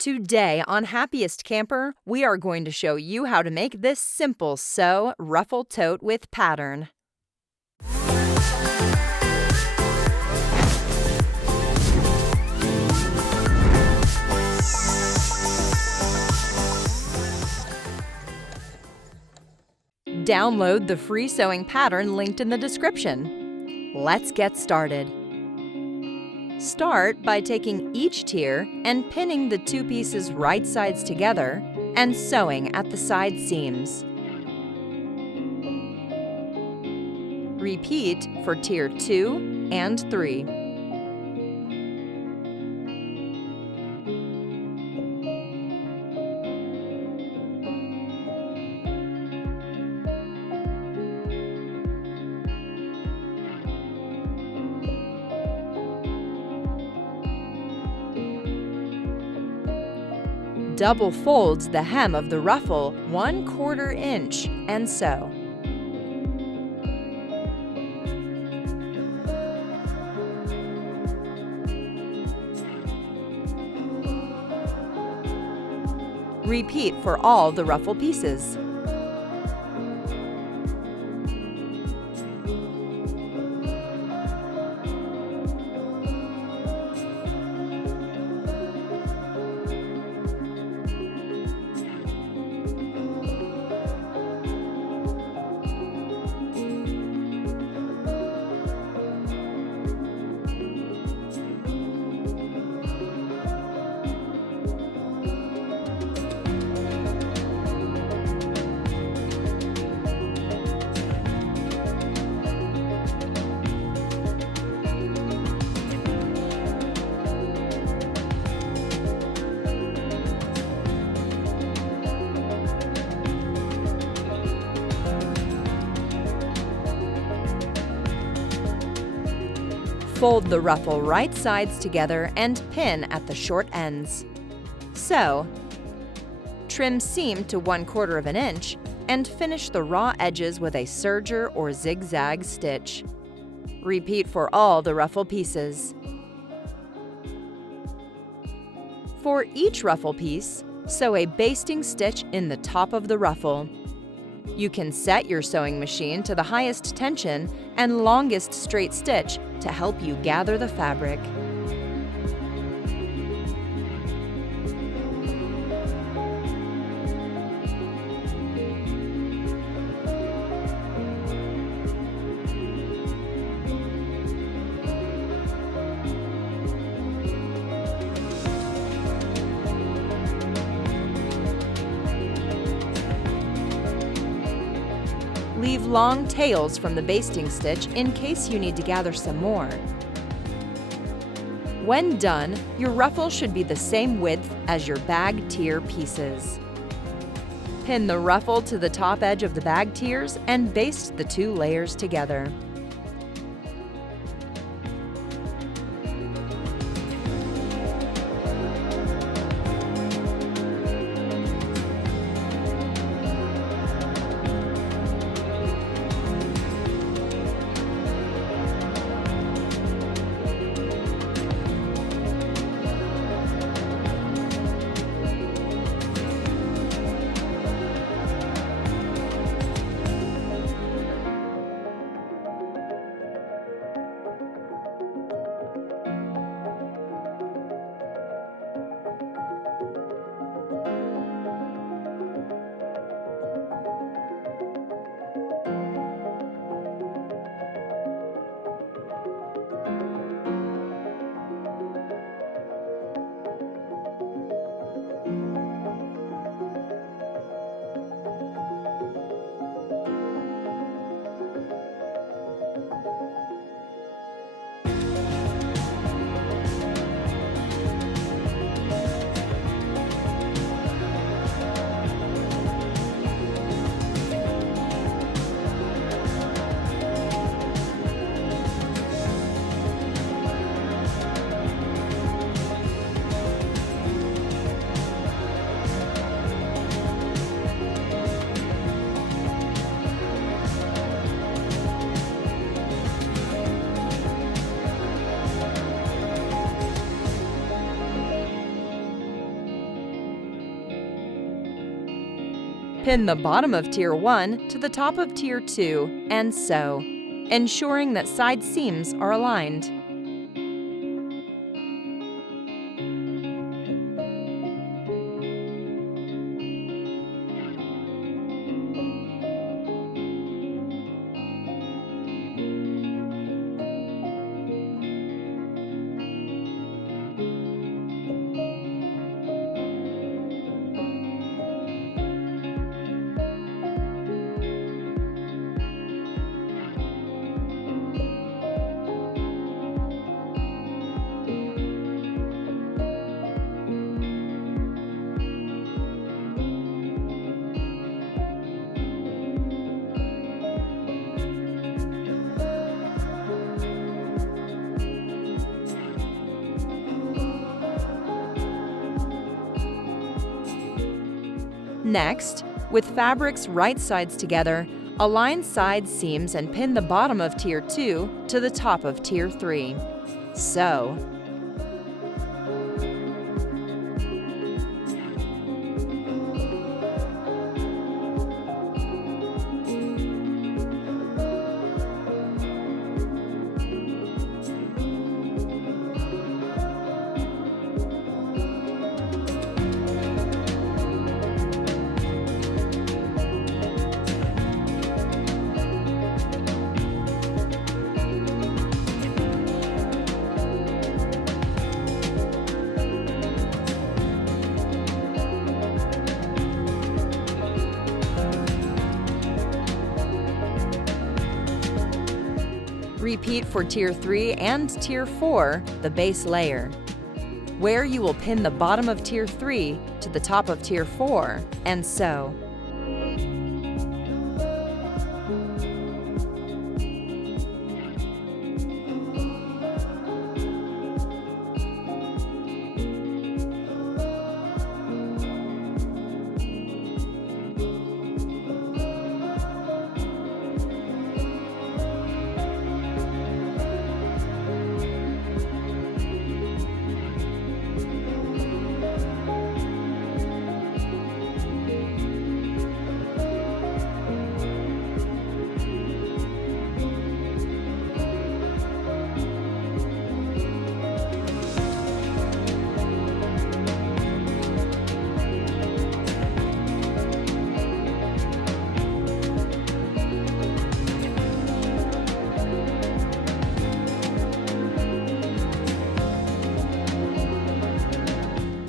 Today on Happiest Camper, we are going to show you how to make this simple sew ruffle tote with pattern. Download the free sewing pattern linked in the description. Let's get started. Start by taking each tier and pinning the two pieces right sides together and sewing at the side seams. Repeat for tier 2 and 3. Double fold the hem of the ruffle 1/4 inch and sew. Repeat for all the ruffle pieces. Fold the ruffle right sides together and pin at the short ends. Sew. Trim seam to 1/4 inch and finish the raw edges with a serger or zigzag stitch. Repeat for all the ruffle pieces. For each ruffle piece, sew a basting stitch in the top of the ruffle. You can set your sewing machine to the highest tension and longest straight stitch to help you gather the fabric. Leave long tails from the basting stitch in case you need to gather some more. When done, your ruffle should be the same width as your bag tier pieces. Pin the ruffle to the top edge of the bag tiers and baste the two layers together. Pin the bottom of tier 1 to the top of tier 2 and sew, ensuring that side seams are aligned. Next, with fabric's right sides together, align side seams and pin the bottom of tier 2 to the top of tier 3. Sew. Repeat for tier 3 and tier 4, the base layer, where you will pin the bottom of tier 3 to the top of tier 4 and sew.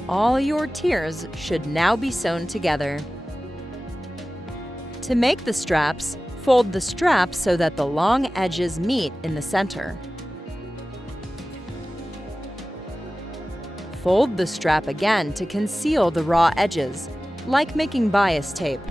All your tiers should now be sewn together. To make the straps, fold the straps so that the long edges meet in the center. Fold the strap again to conceal the raw edges, like making bias tape.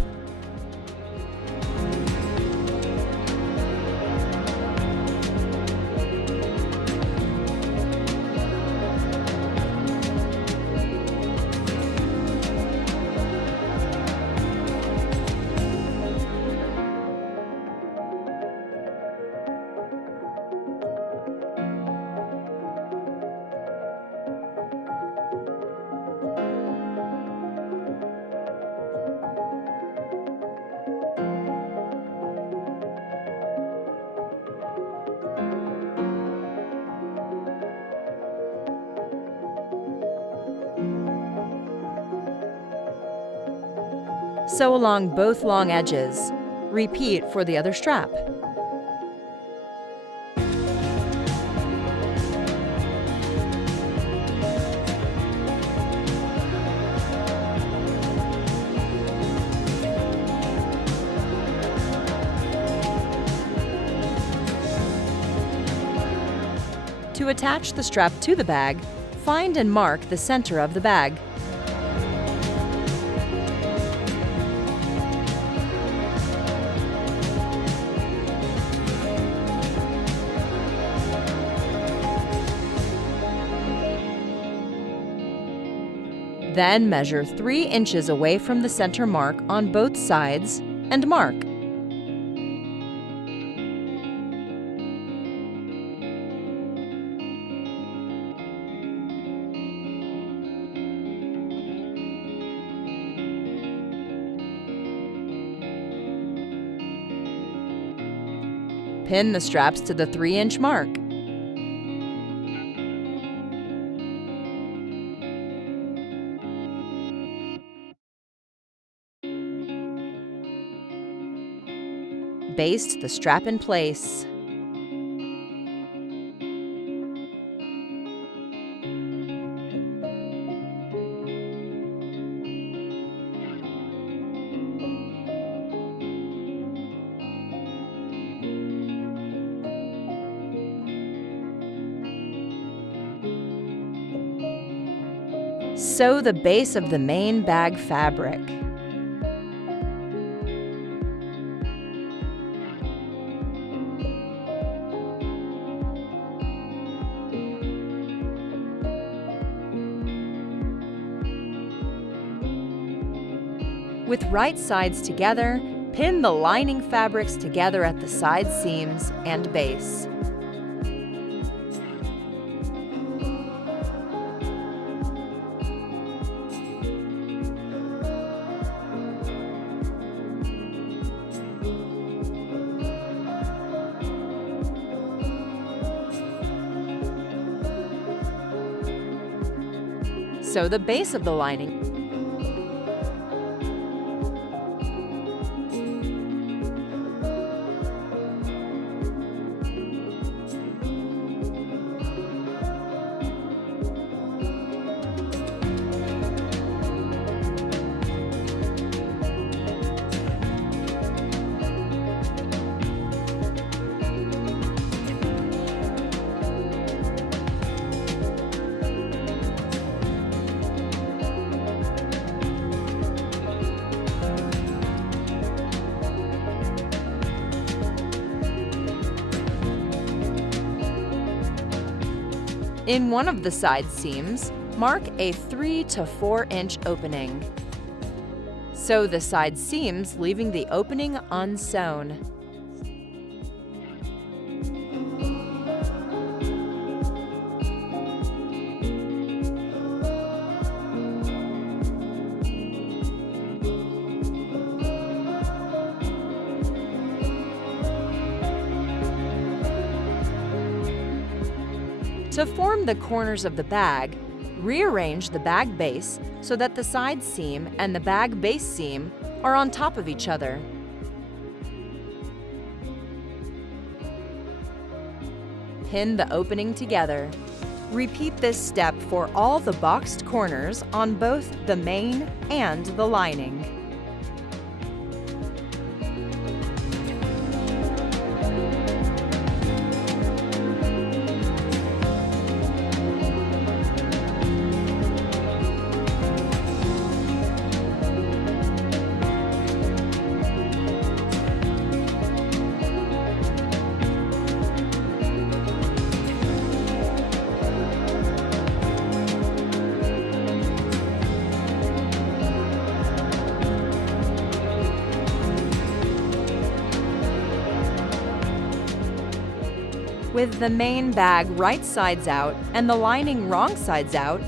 Sew along both long edges. Repeat for the other strap. To attach the strap to the bag, find and mark the center of the bag. Then measure 3 inches away from the center mark on both sides and mark. Pin the straps to the 3-inch mark. Baste the strap in place. Sew the base of the main bag fabric. With right sides together, pin the lining fabrics together at the side seams and base. Sew the base of the lining. In one of the side seams, mark a 3 to 4 inch opening. Sew the side seams, leaving the opening unsewn. To form the corners of the bag, rearrange the bag base so that the side seam and the bag base seam are on top of each other. Pin the opening together. Repeat this step for all the boxed corners on both the main and the lining. With the main bag right sides out and the lining wrong sides out,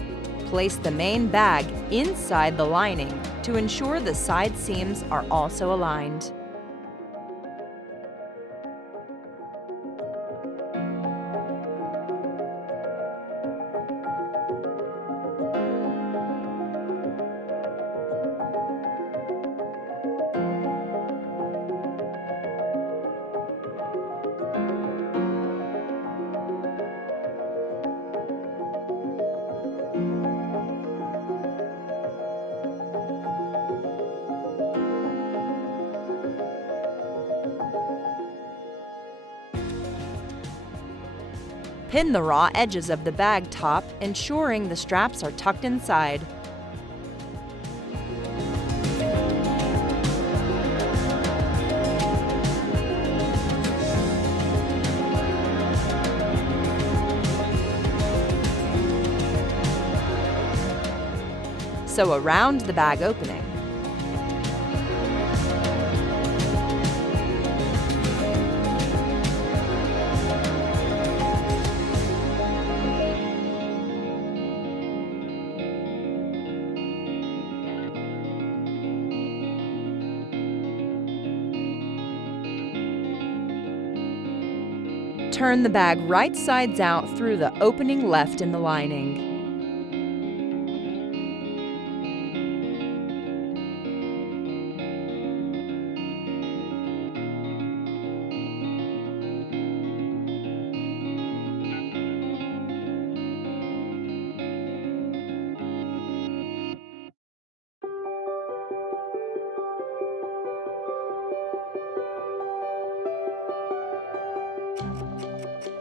place the main bag inside the lining to ensure the side seams are also aligned. Pin the raw edges of the bag top, ensuring the straps are tucked inside. Sew around the bag opening. Turn the bag right sides out through the opening left in the lining.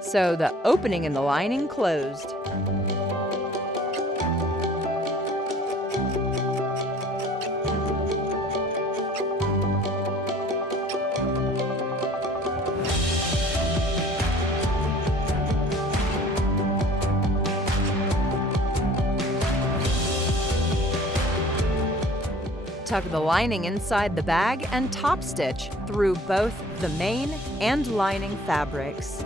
So the opening in the lining closed. Tuck the lining inside the bag and top stitch through both the main and lining fabrics.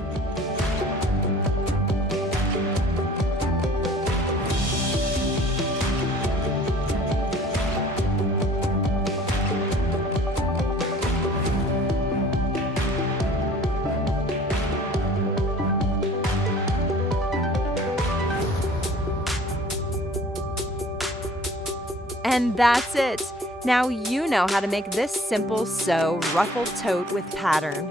And that's it! Now you know how to make this simple sew ruffle tote with pattern.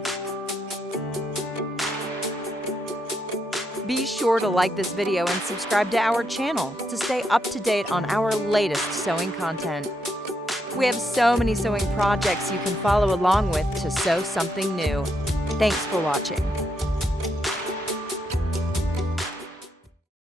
Be sure to like this video and subscribe to our channel to stay up to date on our latest sewing content. We have so many sewing projects you can follow along with to sew something new. Thanks for watching.